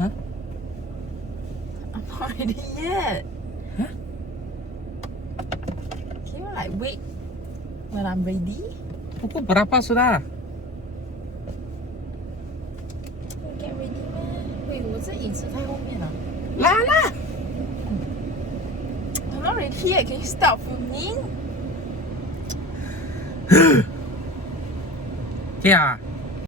Huh? I'm not ready yet. Huh? Can you like wait when I'm ready? Pukul berapa sudah? Get ready, man. 喂，我这椅子太后面了。拉啦 I'm not ready yet. Can you stop filming? Okay ah